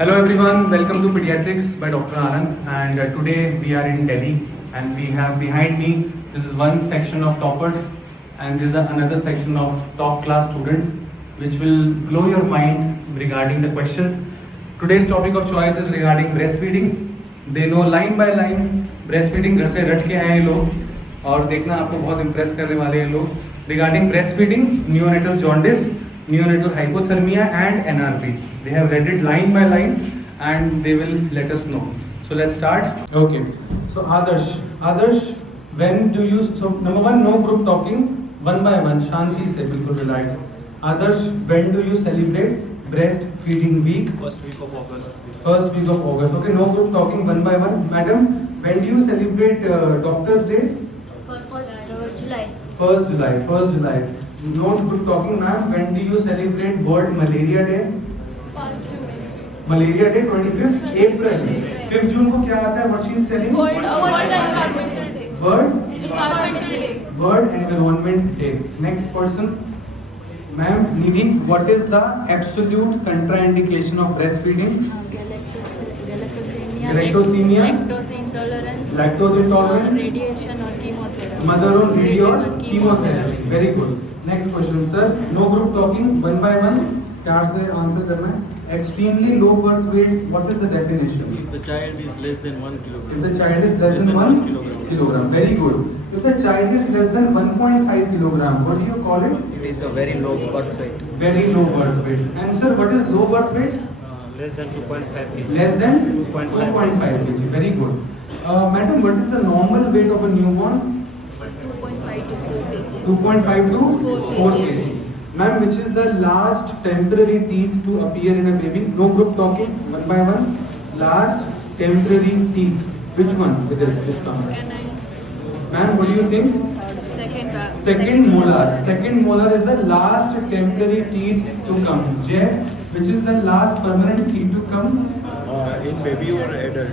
Hello everyone, welcome to Pediatrics by Dr. Anand, and today we are in Delhi, and we have behind me, this is one section of toppers, and this is another section of top class students, which will blow your mind regarding the questions. Today's topic of choice is regarding breastfeeding. They know line by line breastfeeding, घर से रट के आए हैं लोग, और देखना आपको बहुत impress करने वाले हैं लोग. Regarding breastfeeding, neonatal jaundice, neonatal hypothermia and NRP. They have read it line by line and they will let us know. So let's start. Okay. So Adarsh, when do you, so number one, no group talking, one by one, Shanti se, bilkul relax. Adarsh, when do you celebrate breastfeeding week? First week of August. First week of August. Okay, no group talking, one by one. Madam, when do you celebrate Doctor's Day? First July. 1st July. No group talking, ma'am. When do you celebrate World Malaria Day? Malaria Day 25th April. 5th June को क्या आता है? What she is telling? World Environmental Day. World Environment Day. Next person. Ma'am, Nidhi, what is the absolute contraindication of breastfeeding? Galactosemia. Lactose intolerance. Radiation or chemotherapy. Mother on radio or chemotherapy. Very good. Next question, sir. No group talking, one by one. प्यार से answer करना है. Extremely low birth weight. What is the definition? If the child is less than 1 kilogram. If the child is less than 1 kilogram. Very good. If the child is less than 1.5 kilogram, what do you call it? It is a very low birth weight. Very low birth weight. And sir, what is low birth weight? Less than 2.5 kg. Less than 2.5 kg. Very good. Madam, what is the normal weight of a newborn? 2.5 to 4 kg. 2.5 to 4 kg. kg. Ma'am, which is the last temporary teeth to appear in a baby? No group talking, one by one. Last temporary teeth. Which one? It is this one. Ma'am, what do you think? Second molar. Second molar is the last temporary teeth to come. J, which is the last permanent teeth to come? In baby or adult?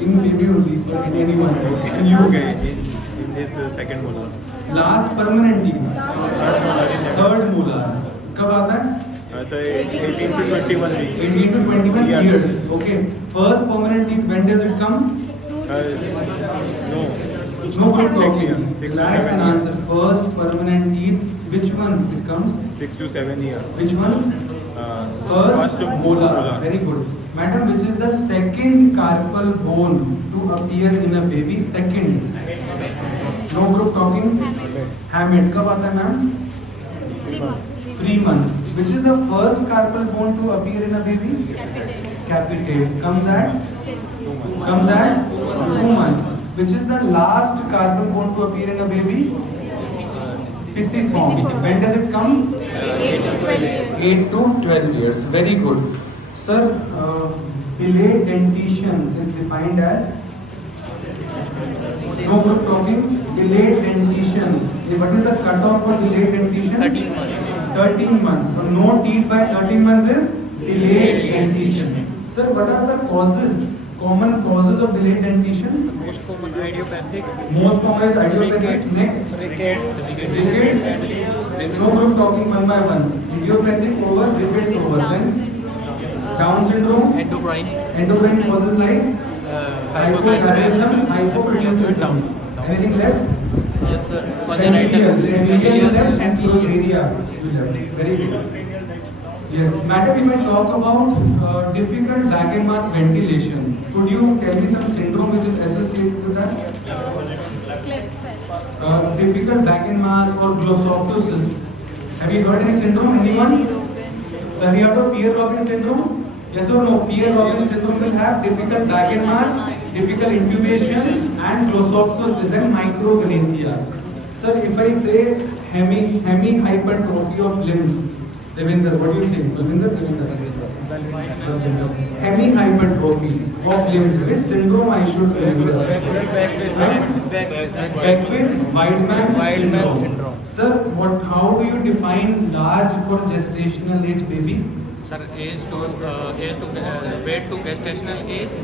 In baby only, or in anyone. In you. Okay, in this second molar. Last permanent teeth. Third molar. कब आता है? So 18 to 21 weeks. 18 to 21 years. Okay. First permanent teeth, when does it come? No. No good 6 talking. years. 6 to That's 7 an answer. years. First permanent teeth, which one it comes? 6 to 7 years. Which one? First molar. molar. Very good. Madam, which is the second carpal bone to appear in a baby? Second. No group talking? Hamate. कब आता है ma'am? 3 months. Which is the first carpal bone to appear in a baby? Capitate. Comes at 2 months. Which is the last carpal bone to appear in a baby? Pisiform. When does it come? 8 to 12 years. Very good. Sir, delayed dentition is defined as? No group talking. Delayed dentition. What is the cutoff for delayed dentition? 13 months. So no teeth by 13 months is delayed dentition. Sir, what are the causes? Common causes of delayed dentition? Most common idiopathic. Most common is idiopathic. Next. Rickets. No group talking one by one. Idiopathic over, rickets over. Then Down syndrome. Endocrine causes like hypothyroidism, hypoparathyroidism. Anything left? Yes, sir. Familial left and progeria left. Very good. Yes, madam, if I talk about difficult back and mass ventilation, could you tell me some syndrome which is associated with that? Difficult back and mass or glossoptosis. Have you heard any syndrome? Anyone? Have you heard of Pierre-Robin syndrome? Yes or no? Pierre-Robin syndrome will have difficult back and mass, difficult intubation, and glossoptosis and micrognathia. Sir, if I say hemihypertrophy of limbs, Devinder, what do you think? Devinder. Hemihypertrophy of limbs. Which syndrome I should remember? Beckwith-Wiedemann syndrome. Sir, how do you define large for gestational age baby? Sir, weight to gestational age,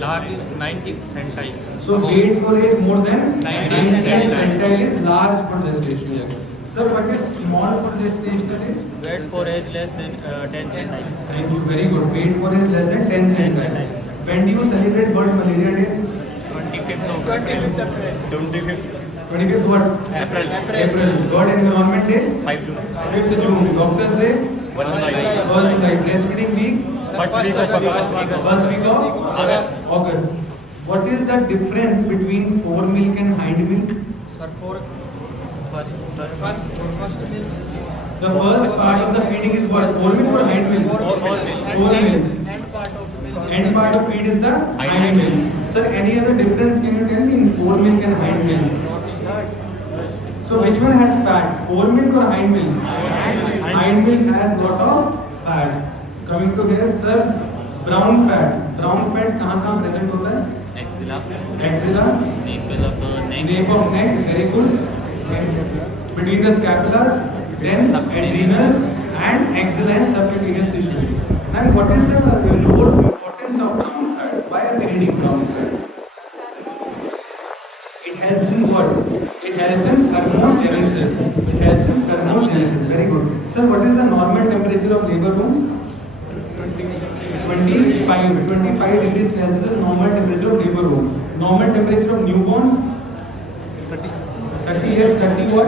large is 90th centile. So weight for age more than 90th centile is large for gestation. Yes. Sir, what is small for gestation age? Wait for age less than 10 cm. Thank you, very good. Wait for age less than 10 centimeters. When do you celebrate World Malaria Day? 25th of April. 75th 25th what? April. April. World Environment Day? 5 June. 5th June. Doctor's Day? 1 July. 1st July. Breastfeeding week? First week of August. First week of August. August. What is the difference between foremilk and hindmilk? First The first part of the feeding is what? Foremilk or hindmilk? Foremilk. Foremilk. End part of feed is the hindmilk. Sir, any other difference can you tell me in foremilk and hindmilk? So which one has fat? Foremilk or hindmilk? Hindmilk has lot of fat. Coming to here, sir, brown fat. Brown fat कहाँ present होता है? Axilla. Axilla. Nape of the neck. Nape of neck, very good. Between the scapulas, then adrenals and axilla and subcutaneous tissue. And what is the role importance of brown fat? Why are we needing brown fat? It helps in what? It helps in thermogenesis. It helps in thermogenesis. Very good. Sir, what is the normal temperature of labor room? 25 degrees Celsius is normal temperature of labor room. Normal temperature of newborn? 30 is 30 what?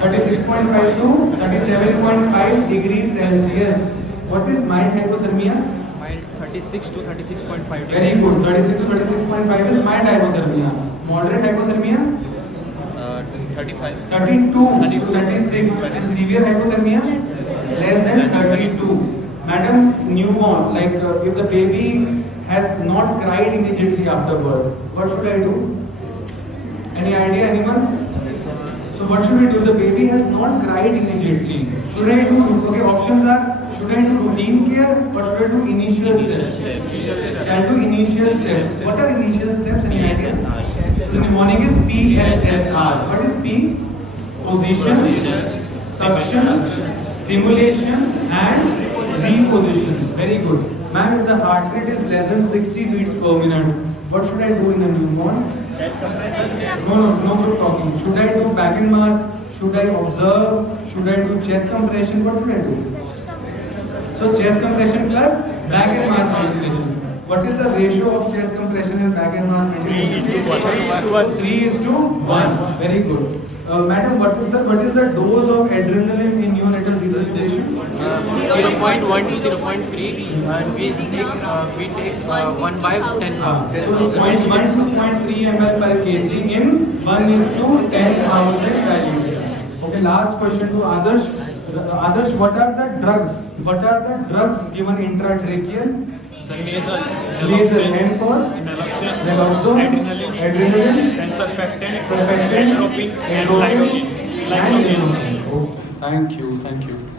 36.5 to 37.5 degrees Celsius. What is mild hypothermia? Mild 36 to 36.5 Very good. 36 to 36.5 is mild hypothermia. Moderate hypothermia? 35. 32 to 36. That is severe hypothermia? Less than 32. Madam, newborn, like if the baby has not cried immediately after birth, what should I do? Any idea, anyone? So what should we do? The baby has not cried immediately. Should I do, okay, options are, should I do routine care or should I do initial steps? I'll do initial steps. What are initial steps? Any idea? So mnemonic is PSSR. What is P? Position, suction, stimulation and reposition. Very good. Ma'am, if the heart rate is less than 60 beats per minute, what should I do in a newborn? No good talking. Should I do back and mask? Should I observe? Should I do chest compression? What should I do? So chest compression plus back and mask ventilation. What is the ratio of chest compression and back and mask ventilation? 3 is to 1. Very good. Madam, what is the dose of adrenaline in neonatal resuscitation? 0.1 to 0.3 and we take 1 by 10. So 0.1 to 0.3 ml per kg in 1 is to 10,000 value. Okay, last question to Adarsh. Adarsh, what are the drugs given intratracheal? Nasal, Laser and for naloxone, naloxone, adrenaline, and surfactant, surfactant, entropine, and entropine, lidocaine. and thank you.